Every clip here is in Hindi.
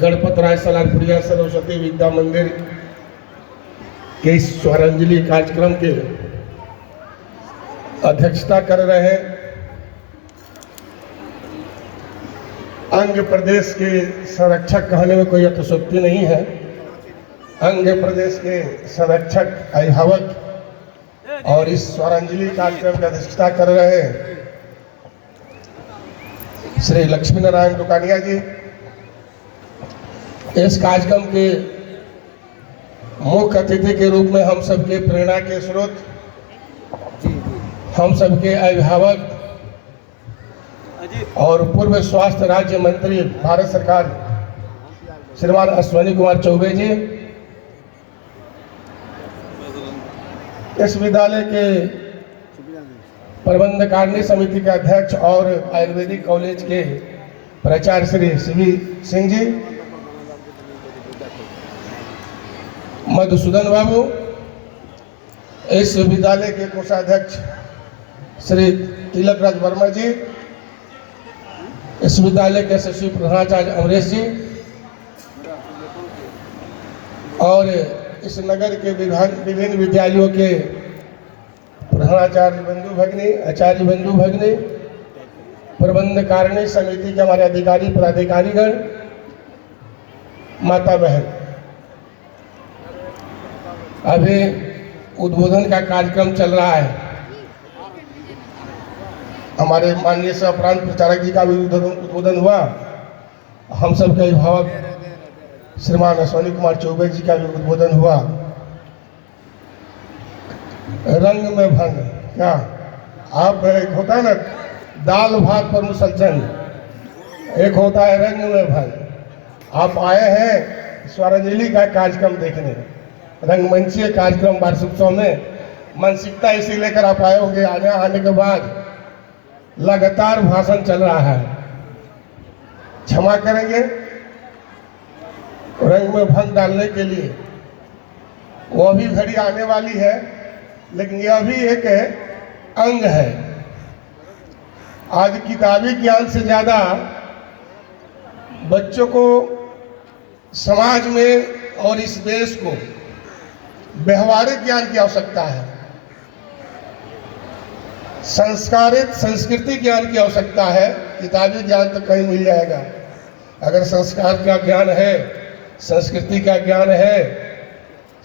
गणपत राय सलारपुरिया सरस्वती विद्या मंदिर के इस स्वरांजलि कार्यक्रम के अध्यक्षता कर रहे हैं अंग प्रदेश के संरक्षक कहने में कोई अतिशयोक्ति नहीं है। अंग प्रदेश के संरक्षक अभिभावक और इस स्वरांजलि कार्यक्रम की अध्यक्षता कर रहे हैं श्री लक्ष्मी नारायण दुकानिया जी। इस कार्यक्रम के मुख्य अतिथि के रूप में हम सबके प्रेरणा के स्रोत, हम सबके अभिभावक और पूर्व स्वास्थ्य राज्य मंत्री भारत सरकार श्रीमान अश्विनी कुमार चौबे जी, इस विद्यालय के प्रबंध कारिणी समिति के अध्यक्ष और आयुर्वेदिक कॉलेज के प्राचार्य श्री सीवी सिंह जी, मधुसूदन बाबू, इस विद्यालय के कोषाध्यक्ष श्री तिलक राज वर्मा जी, इस विद्यालय के सचिव प्रधानाचार्य अमरेश जी और इस नगर के विभिन्न विद्यालयों के प्रधानाचार्य बंधु भगिनी, आचार्य बंधु भगिनी, प्रबंध कारिणी समिति के हमारे अधिकारी पदाधिकारीगण, माता बहन, अभी उद्बोधन का कार्यक्रम चल रहा है। हमारे माननीय सह प्रांत प्रचारक जी का भी उद्बोधन हुआ। हम सबके अभिभावक श्रीमान अश्विनी कुमार चौबे जी का भी उद्बोधन हुआ। रंग में भंग, क्या आप, एक होता है ना दाल भात पर मुसलसन, एक होता है रंग में भंग। आप आए हैं स्वरांजलि का कार्यक्रम देखने, रंगमंचीय कार्यक्रम वार्षिकोत्सव में मानसिकता इसी लेकर आप आए होंगे। आने के बाद लगातार भाषण चल रहा है, क्षमा करेंगे रंग में भंग डालने के लिए। वो भी घड़ी आने वाली है, लेकिन यह भी एक अंग है। आज किताबी ज्ञान से ज्यादा बच्चों को समाज में और इस देश को व्यवहारिक ज्ञान की आवश्यकता है, संस्कारित संस्कृति ज्ञान की आवश्यकता है। किताबी ज्ञान तो कहीं मिल जाएगा, अगर संस्कार का ज्ञान है, संस्कृति का ज्ञान है,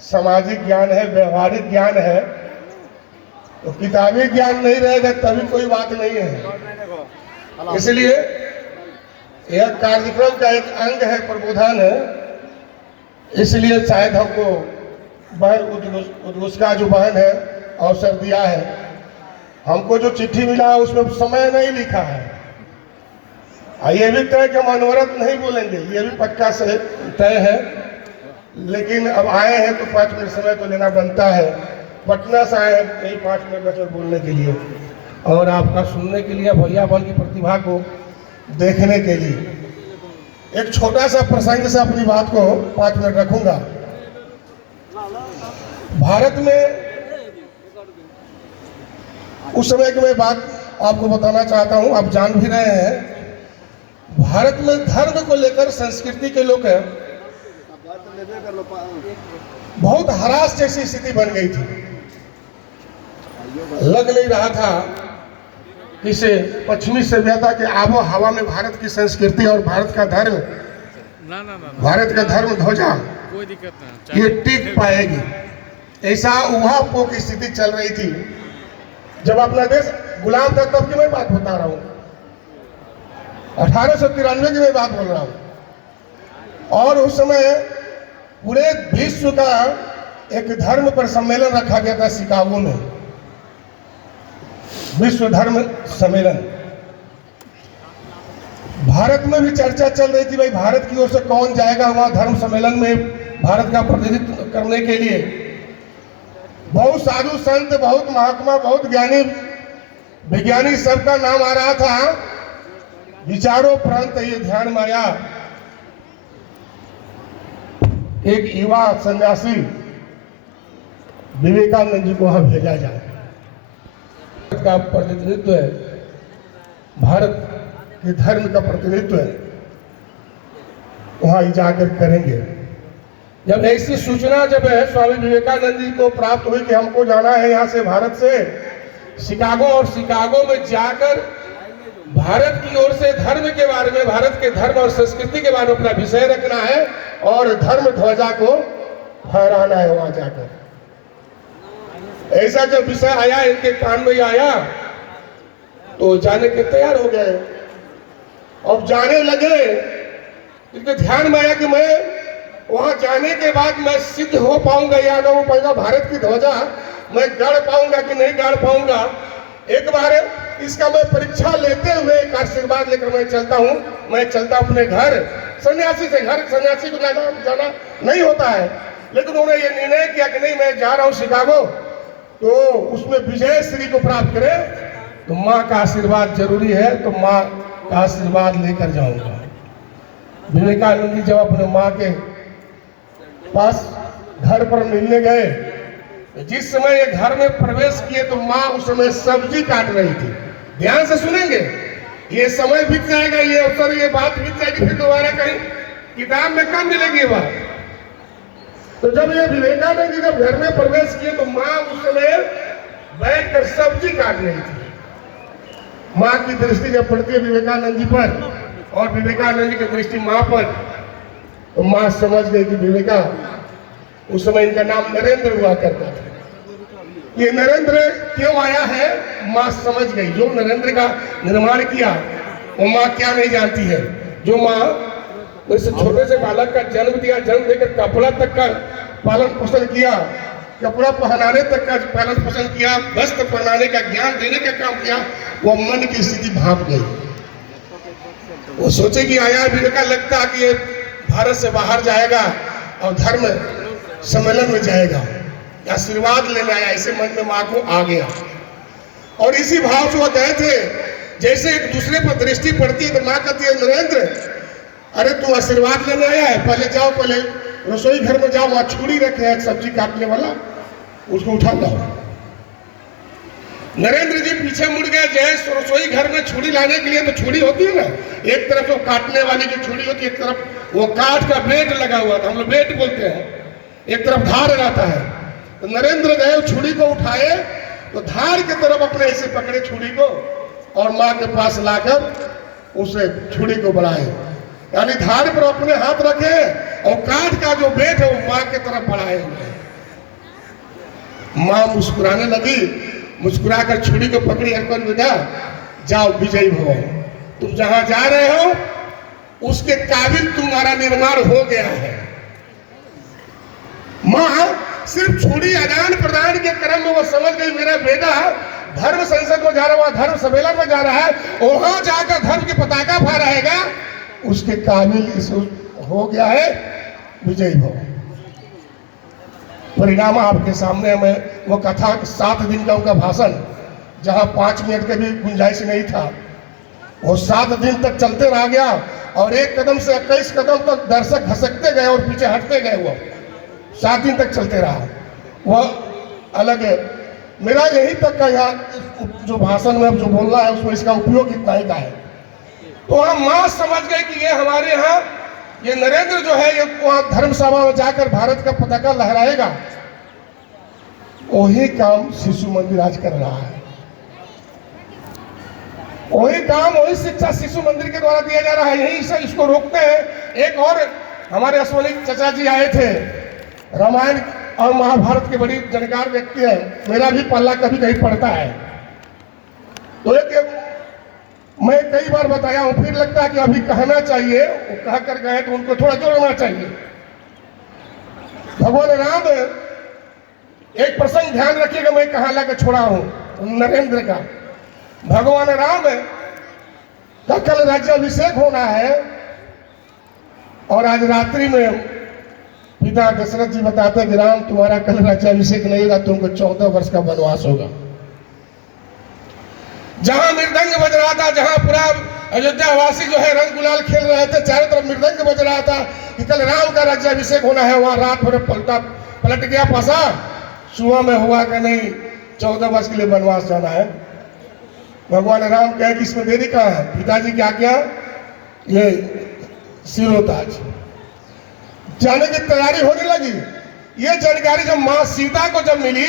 सामाजिक ज्ञान है, व्यवहारिक ज्ञान है, तो किताबी ज्ञान नहीं रहेगा तभी कोई बात नहीं है। इसलिए यह कार्यक्रम का एक अंग है, प्रबोधन है। इसलिए शायद हमको बहन उसका जो बहन है अवसर दिया है। हमको जो चिट्ठी मिला है उसमें समय नहीं लिखा है। ये भी तय कि हम अनवरत नहीं बोलेंगे, ये भी पक्का से तय है। लेकिन अब आए हैं तो 5 मिनट समय तो लेना बनता है। पटना से आए हैं कहीं 5 मिनट बचे बोलने के लिए और आपका सुनने के लिए, भैया बल की प्रतिभा को देखने के लिए। एक छोटा सा प्रसंग से अपनी बात को 5 मिनट रखूंगा। भारत में उस समय की मैं बात आपको बताना चाहता हूं, आप जान भी रहे हैं। भारत में धर्म को लेकर संस्कृति के लोग बहुत हरास जैसी स्थिति बन गई थी। लग नहीं रहा था इसे पश्चिमी सभ्यता के आबो हवा में भारत की संस्कृति और भारत का धर्म ध्वजा ये टिक पाएगी। ऐसा उहापोह की स्थिति चल रही थी जब अपना देश गुलाम था। तब की मैं बात बता रहा हूं, 1893 की मैं बात बोल रहा हूं। और उस समय पूरे विश्व का एक धर्म पर सम्मेलन रखा गया था शिकागो में, विश्व धर्म सम्मेलन। भारत में भी चर्चा चल रही थी, भाई भारत की ओर से कौन जाएगा वहां धर्म सम्मेलन में भारत का प्रतिनिधित्व करने के लिए। बहुत साधु संत, बहुत महात्मा, बहुत ज्ञानी वैज्ञानिक सबका नाम आ रहा था। विचारों प्रांत ये ध्यान में आया, एक युवा सन्यासी विवेकानंद जी को वहां भेजा जाए। भारत का प्रतिनिधित्व है, भारत के धर्म का प्रतिनिधित्व है। वहां जाकर करेंगे। जब ऐसी सूचना जब है स्वामी विवेकानंद जी को प्राप्त हुई कि हमको जाना है यहाँ से भारत से शिकागो, और शिकागो में जाकर भारत की ओर से धर्म के बारे में, भारत के धर्म और संस्कृति के बारे में अपना विषय रखना है और धर्म ध्वजा को फहराना है वहां जाकर। ऐसा जब विषय आया, इनके कान में आया तो जाने के तैयार हो गए। अब जाने लगे, इनके ध्यान में आया कि मैं वहां जाने के बाद मैं सिद्ध हो पाऊंगा या न हो पाऊंगा, भारत की ध्वजा मैं गाड़ पाऊंगा कि नहीं गाड़ पाऊंगा। एक बार इसका मैं परीक्षा लेते हुए एक आशीर्वाद लेकर मैं चलता हूँ। मैं चलता अपने घर, सन्यासी से घर, सन्यासी को जाना नहीं होता है, लेकिन उन्होंने ये निर्णय किया कि नहीं मैं जा रहा हूँ शिकागो, तो उसमें विजय श्री को प्राप्त करे तो माँ का आशीर्वाद जरूरी है, तो माँ का आशीर्वाद लेकर जाऊंगा। विवेकानंद जी जब अपने माँ के पास घर पर मिलने गए, जिस समय ये घर में प्रवेश किए तो माँ उस समय सब्जी काट रही थी। ध्यान से सुनेंगे, ये समय बीत जाएगा, ये अवसर, ये बात बीत जाएगी, फिर दोबारा कहीं किताब में कम मिलेगी ये बात। तो जब ये विवेकानंद जी जब घर में प्रवेश किए तो माँ उस समय बैठकर सब्जी काट रही थी। माँ की दृष्टि जब पड़ती है विवेकानंद जी पर और विवेकानंद जी की दृष्टि माँ पर, तो माँ समझ गई कि विवेका, उस समय इनका नाम नरेंद्र हुआ करता था, ये नरेंद्र क्यों आया है माँ समझ गई। जो नरेंद्र का निर्माण किया वो माँ क्या नहीं जानती है। जो माँ वैसे छोटे से बालक का जन्म दिया, जन्म देकर कपड़ा तक का पालन पोषण किया, कपड़ा पहनाने तक का पालन पोषण किया, वस्त्र पहनाने का ज्ञान देने का काम किया, वो मन की स्थिति भाप गई। वो सोचे कि आया विवेका, लगता कि ये भारत से बाहर जाएगा और धर्म सम्मेलन में जाएगा, आशीर्वाद लेने आया, ऐसे मन में माँ को आ गया। और इसी भाव से वो गए थे। जैसे एक दूसरे पर दृष्टि पड़ती है तो माँ कहती है, नरेंद्र अरे तू आशीर्वाद लेने आया है, पहले जाओ, पहले रसोई घर में जाओ, वहां छुरी रखे हैं सब्जी काटने वाला, उसको उठा लाओ। नरेंद्र जी पीछे मुड़ गए। जैसे रसोई घर में छुरी लाने के लिए तो छुरी होती है ना, एक तरफ वो काटने वाली जो छुरी होती है, एक तरफ वो काठ का बेट लगा हुआ था, हम लोग बेट बोलते हैं, एक तरफ धार रहता है। तो नरेंद्र गए, छुरी को उठाए तो धार की तरफ अपने ऐसे पकड़े छुरी को और माँ के पास लाकर उसे छुरी को बढ़ाए, यानी धार पर अपने हाथ रखे और काठ का जो बेट है वो माँ के तरफ बढ़ाए हुए। माँ मुस्कुराने लगी, मुस्कुराकर छुरी को पकड़ी, और बेटा जाओ विजयी भव, तुम जहां जा रहे हो उसके काबिल तुम्हारा निर्माण हो गया है। माँ सिर्फ छुरी आदान प्रदान के क्रम में वो समझ गई, मेरा बेटा धर्म संसद में जा रहा है, धर्म सम्मेलन में जा रहा है, वहां जाकर धर्म की पताका फहराएगा, उसके काबिल इस हो गया है विजयी भव। परिणाम आपके सामने में वो कथा, 7 दिन का उनका भाषण, जहां 5 मिनट के भी गुंजाइश नहीं था, वो 7 दिन तक चलते रह गया और 1 कदम से 21 कदम तक दर्शक घसकते गए और पीछे हटते गए। वो 7 दिन तक चलते रहा। वह अलग है। मेरा यही तक का यहाँ जो भाषण में जो बोलना है उसमें इसका उपयोग इतना ही का है। तो हम माँ समझ गए कि ये हमारे यहाँ ये नरेंद्र जो है ये वहां धर्मसभा में जाकर भारत का पताका लहराएगा। वही काम शिशु मंदिर आज कर रहा है, वही काम, वही शिक्षा शिशु मंदिर के द्वारा दिया जा रहा है। यही से इसको रोकते हैं। एक और हमारे अश्वनी चचा जी आए थे, रामायण और महाभारत के बड़ी जानकार व्यक्ति है, मेरा भी पल्ला कभी कहीं पड़ता है। तो एक मैं कई बार बताया हूं, फिर लगता है कि अभी कहना चाहिए, वो कह कर गए तो उनको थोड़ा जोड़ना चाहिए। भगवान राम, एक प्रसंग ध्यान रखिएगा, मैं कहाँ लाकर छोड़ा हूं नरेंद्र का। भगवान राम का कल राज्याभिषेक होना है और आज रात्रि में पिता दशरथ जी बताते हैं कि राम तुम्हारा कल राज्याभिषेक नहीं होगा, तुमको 14 वर्ष का वनवास होगा। जहां मृदंग बज रहा था, जहां पूरा अयोध्या वासी जो है रंग गुलाल खेल रहे थे, चारों तरफ मृदंग बज रहा था कि कल राम का राज्याभिषेक होना है, वहां रात भर पलट गया पासा, सुबह में हुआ कि नहीं 14 वर्ष के लिए वनवास जाना है। भगवान राम कहे कि इसमें देरी कहाँ है, पिताजी क्या क्या ये सिरोताज जाने की तैयारी होने लगी। ये जानकारी जब माँ सीता को जब मिली,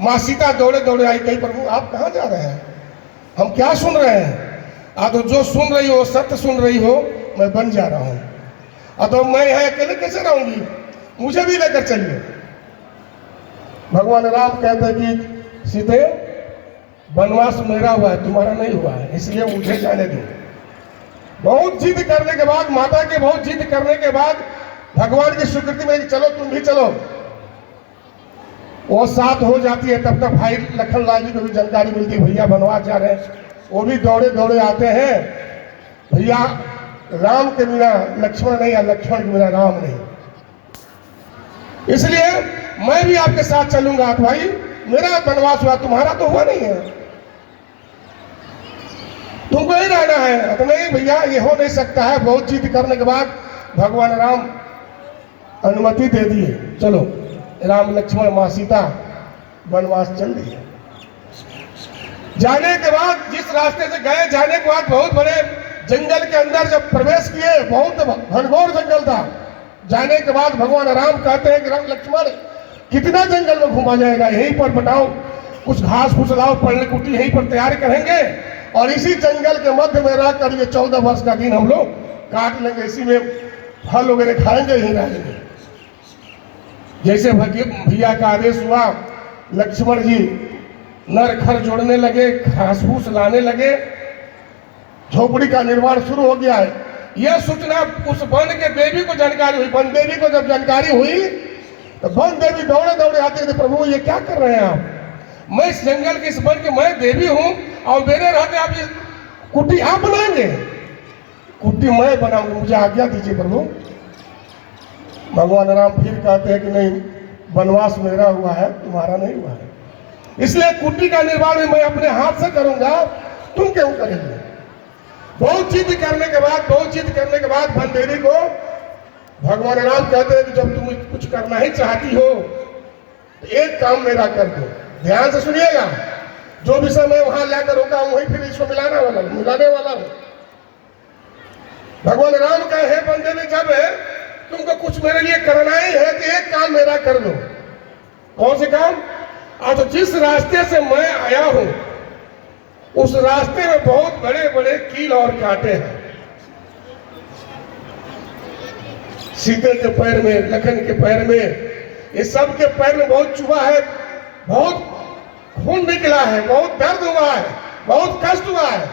माँ सीता दौड़े दौड़े आई, कही प्रभु आप कहाँ जा रहे हैं, हम क्या सुन रहे हैं? तो जो सुन रही हो सत्य सुन रही हो, मैं बन जा रहा हूं। तो मैं यहाँ अकेले कैसे रहूंगी, मुझे भी लेकर चलिए। भगवान राम कहते हैं कि सीते वनवास मेरा हुआ है, तुम्हारा नहीं हुआ है, इसलिए मुझे जाने दो। बहुत जिद करने के बाद, माता के बहुत जिद करने के बाद भगवान की स्वीकृति में चलो तुम भी चलो, वो साथ हो जाती है। तब तक भाई लखनलाल जी को भी जानकारी मिलती, भैया वनवास जा रहे हैं। वो भी दौड़े दौड़े आते हैं, भैया राम के बिना लक्ष्मण नहीं, या लक्ष्मण के बिना राम नहीं, इसलिए मैं भी आपके साथ चलूंगा। तो भाई मेरा वनवास हुआ, तुम्हारा तो हुआ नहीं है, तुमको ही रहना है। तो नहीं भैया ये हो नहीं सकता है। बहुत जिद करने के बाद भगवान राम अनुमति दे दिए, चलो। राम लक्ष्मण माँ सीता वनवास चल दिए। जाने के बाद जिस रास्ते से गए, जाने के बाद बहुत बड़े जंगल के अंदर जब प्रवेश किए, बहुत घनघोर जंगल था। जाने के बाद भगवान राम कहते हैं कि राम लक्ष्मण कितना जंगल में घुमा जाएगा, यहीं पर बताओ कुछ घास फूस लाओ, पड़ने कुटी यहीं पर तैयार करेंगे और इसी जंगल के मध्य में रहकर ये 14 वर्ष का दिन हम लोग काट लेंगे, इसी में फल वगैरह खाएंगे, यहीं रहेंगे। जैसे भैया का आदेश हुआ, लक्ष्मण जी नर खर जोड़ने लगे, घास फूस लाने लगे, झोपड़ी का निर्माण शुरू हो गया है। यह सूचना उस वन के देवी को जानकारी हुई। वन देवी को जब जानकारी हुई तो वन देवी दौड़े दौड़े आते थे, प्रभु ये क्या कर रहे हैं आप, मैं इस जंगल की, इस वन की मैं देवी हूं और मेरे रहते आप ये कुटी आप बनाएंगे? कुटी मैं बनाऊंगी, मुझे आज्ञा दीजिए प्रभु। भगवान राम फिर कहते हैं कि नहीं, वनवास मेरा हुआ है, तुम्हारा नहीं हुआ है, इसलिए कुटी का निर्माण भी मैं अपने हाथ से करूंगा, तुम क्यों करेंगे? बहुत जिद करने के बाद वन देवी को भगवान राम कहते हैं कि जब तुम कुछ करना ही चाहती हो तो एक काम मेरा कर दो। ध्यान से सुनिएगा, जो विषय मैं वहां लाकर रोका हूं वही फिर इसको मिलाने वाला हूं। भगवान राम कहे, हे वन देवी, जब तुमको कुछ मेरे लिए करना ही है तो एक काम मेरा कर दो। कौन से काम? तो जिस रास्ते से मैं आया हूं उस रास्ते में बहुत बड़े बड़े कील और कांटे हैं। सीते के पैर में, लखन के पैर में, ये सब के पैर में बहुत चुभा है, बहुत खून निकला है, बहुत दर्द हुआ है, बहुत कष्ट हुआ है।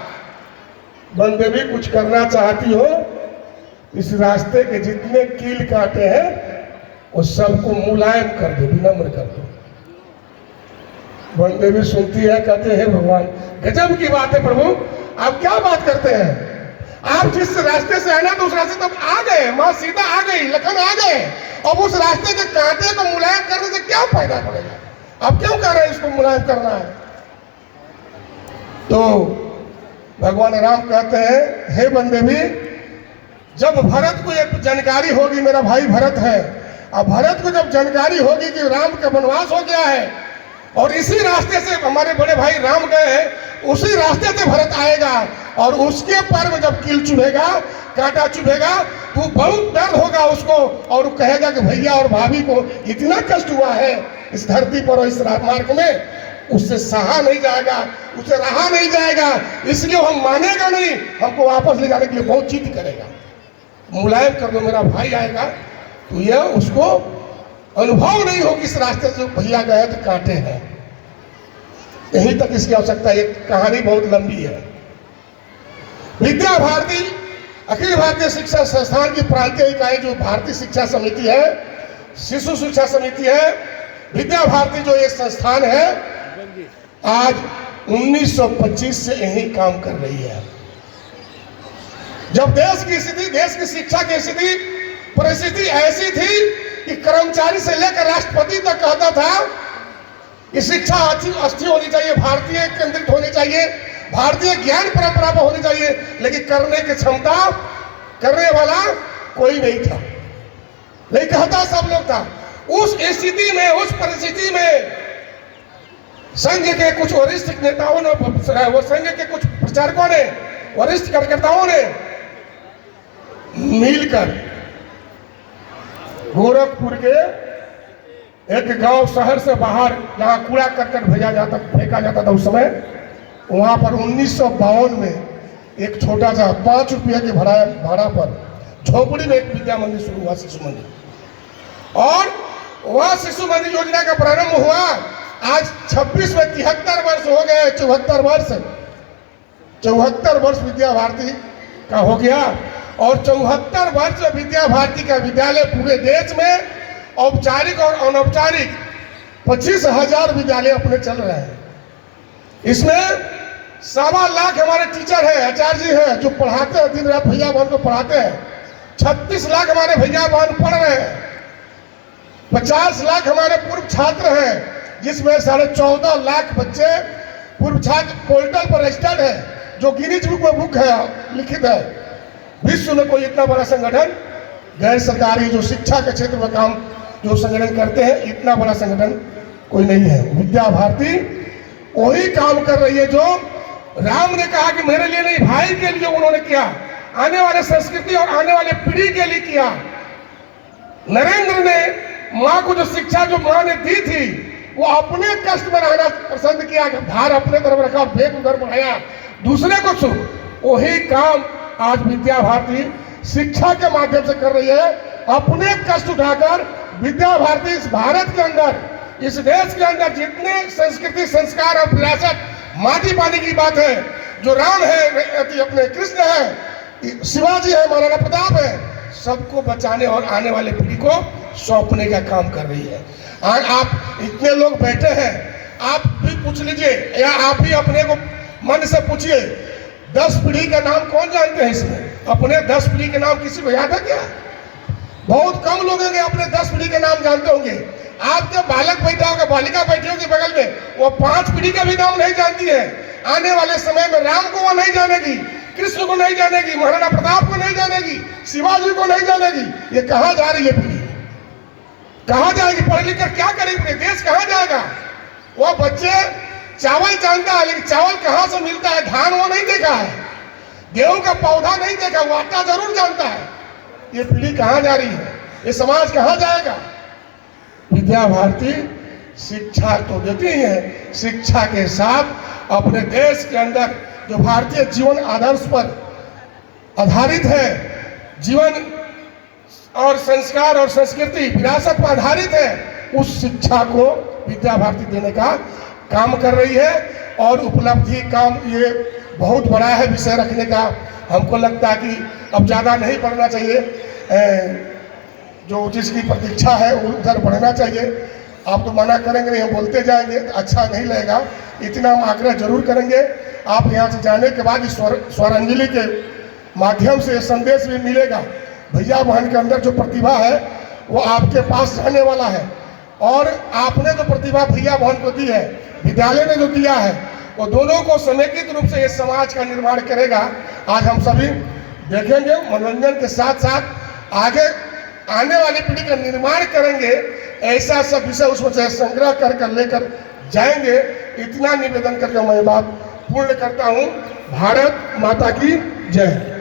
वन देवी कुछ करना चाहती हो, इस रास्ते के जितने कील काटे हैं वो सबको मुलायम कर दो, विनम्र कर दो। वन देवी सुनती है, कहते हैं भगवान गजब की बात है प्रभु, आप क्या बात करते हैं? आप जिस रास्ते से आना तो उस रास्ते तक आ गए, माँ सीता आ गई, लखन आ गए, अब उस रास्ते के कांटे को मुलायम करने से क्या फायदा पड़ेगा? आप क्यों कह रहे हैं इसको मुलायम करना है? तो भगवान राम कहते हैं, हे वन देवी, जब भरत को एक जानकारी होगी, मेरा भाई भरत है, अब भरत को जब जानकारी होगी कि राम का वनवास हो गया है और इसी रास्ते से हमारे बड़े भाई राम गए हैं, उसी रास्ते से भरत आएगा और उसके पैर में जब कील चुभेगा, कांटा चुभेगा, तो बहुत दर्द होगा उसको और कहेगा कि भैया और भाभी को इतना कष्ट हुआ है इस धरती पर और इस मार्ग में, उससे सहा नहीं जाएगा, उससे रहा नहीं जाएगा, इसलिए हम मानेगा नहीं, हमको वापस ले जाने के लिए बहुत जिद करेगा। मुलायम कर दो, मेरा भाई आएगा तो यह उसको अनुभव नहीं हो कि इस रास्ते से भैया गए तो कांटे हैं। यहीं तक इसकी आवश्यकता है। एक कहानी बहुत लंबी है। विद्या भारती अखिल भारतीय शिक्षा संस्थान की प्रांतीय इकाई जो भारतीय शिक्षा समिति है, शिशु शिक्षा समिति है, विद्या भारती जो एक संस्थान है, आज 1925 से यही काम कर रही है। जब देश की स्थिति, देश की शिक्षा की स्थिति, परिस्थिति ऐसी थी कि कर्मचारी से लेकर राष्ट्रपति तक कहता था कि शिक्षा अच्छी होनी चाहिए, भारतीय केंद्रित होनी चाहिए, भारतीय ज्ञान परंपरा पर होनी चाहिए, लेकिन करने की क्षमता, करने वाला कोई नहीं था, नहीं कहता सब लोग था। उस स्थिति में, उस परिस्थिति में संघ के कुछ वरिष्ठ नेताओं ने, वो संघ के कुछ प्रचारकों ने, वरिष्ठ कार्यकर्ताओं ने मिलकर गोरखपुर के एक गांव शहर से बाहर जहां कूड़ा करकट फेंका जाता था उस समय, वहां पर 1952 में एक छोटा सा 5 रुपये के भाड़ा पर झोपड़ी में एक विद्या मंदिर शुरू हुआ, शिशु मंदिर। और वह शिशु मंदिर योजना का प्रारंभ हुआ। आज 26 में 73 वर्ष हो गए, 74 वर्ष विद्या भारती का हो गया। और 74 वर्ष विद्या भारती का विद्यालय पूरे देश में औपचारिक और अनौपचारिक 25,000 विद्यालय अपने चल रहे हैं। इसमें 1.25 लाख हमारे टीचर हैं, आचार्य जी हैं, जो पढ़ाते हैं, दिन रात भैया बहन को पढ़ाते हैं। 36 लाख हमारे भैया बहन पढ़ रहे हैं। 50 लाख हमारे पूर्व छात्र हैं, जिसमें 14.5 लाख बच्चे पूर्व छात्र पोर्टल पर रजिस्टर्ड है, जो गिनीज बुक में बुक है, लिखित है। विश्व में कोई इतना बड़ा संगठन, गैर सरकारी जो शिक्षा के क्षेत्र में काम जो संगठन करते हैं, इतना बड़ा संगठन कोई नहीं है। विद्या भारती वही काम कर रही है जो राम ने कहा कि मेरे लिए नहीं, भाई के लिए उन्होंने किया, आने वाले संस्कृति और आने वाले पीढ़ी के लिए किया। नरेंद्र ने माँ को जो शिक्षा जो माँ ने दी थी, वो अपने कष्ट में रहना पसंद किया, धार अपने तरफ रखा, भेद उधर बढ़ाया, दूसरे को सुख। वही काम आज विद्या भारती शिक्षा के माध्यम से कर रही है। अपने कष्ट उठाकर विद्या भारती इस भारत के अंदर, इस देश के अंदर जितने संस्कृति, संस्कार और विरासत, माटी पानी की बात है, जो राम है, अपने कृष्ण है, शिवाजी है, महाराणा प्रताप है, सबको बचाने और आने वाले पीढ़ी को सौंपने का काम कर रही है। आज आप इतने लोग बैठे हैं, आप भी पूछ लीजिए, या आप भी अपने को मन से पूछिए, 10 पीढ़ी का नाम कौन जानते हैं इसमें? अपने 10 पीढ़ी के नाम किसी को याद है क्या? बहुत कम लोग होंगे अपने 10 पीढ़ी के नाम जानते होंगे। आपके बालक बैठा होगा, बालिका बैठी होगी बगल में, वो 5 पीढ़ी का भी नाम नहीं जानती है। आने वाले समय में राम को वो नहीं जानेगी, कृष्ण को नहीं जानेगी, महाराणा प्रताप को नहीं जानेगी, शिवाजी को नहीं जानेगी। ये कहाँ जा रही है पीढ़ी? कहाँ जाएगी? पढ़ लिख कर क्या करेगी? देश कहाँ जाएगा? वो बच्चे चावल जानता है, लेकिन चावल कहाँ से मिलता है, धान वो नहीं देखा है, गेहूं का पौधा नहीं देखा, वो आटा जरूर जानता है। ये पीढ़ी कहाँ जा रही है? ये समाज कहाँ जाएगा? विद्या भारती शिक्षा तो देती ही है, शिक्षा के साथ अपने देश के अंदर जो भारतीय जीवन आदर्श पर आधारित है, जीवन और संस्कार और संस्कृति विरासत पर आधारित है, उस शिक्षा को विद्या भारती देने का काम कर रही है। और उपलब्धि काम ये बहुत बड़ा है विषय रखने का। हमको लगता है कि अब ज़्यादा नहीं पढ़ना चाहिए, जो जिसकी प्रतीक्षा है उधर बढ़ना चाहिए। आप तो मना करेंगे नहीं, हम बोलते जाएंगे तो अच्छा नहीं लगेगा। इतना हम आग्रह जरूर करेंगे। आप यहाँ से जाने के बाद इस स्वरांजलि के माध्यम से संदेश भी मिलेगा, भैया बहन के अंदर जो प्रतिभा है वो आपके पास रहने वाला है। और आपने जो प्रतिभा भैया बहन को दी है, विद्यालय ने जो दिया है, वो दोनों को समेकित रूप से इस समाज का निर्माण करेगा। आज हम सभी देखेंगे, मनोरंजन के साथ साथ आगे आने वाली पीढ़ी का निर्माण करेंगे। ऐसा सब विषय उसमें से संग्रह कर लेकर जाएंगे। इतना निवेदन करके मैं बात पूर्ण करता हूँ। भारत माता की जय।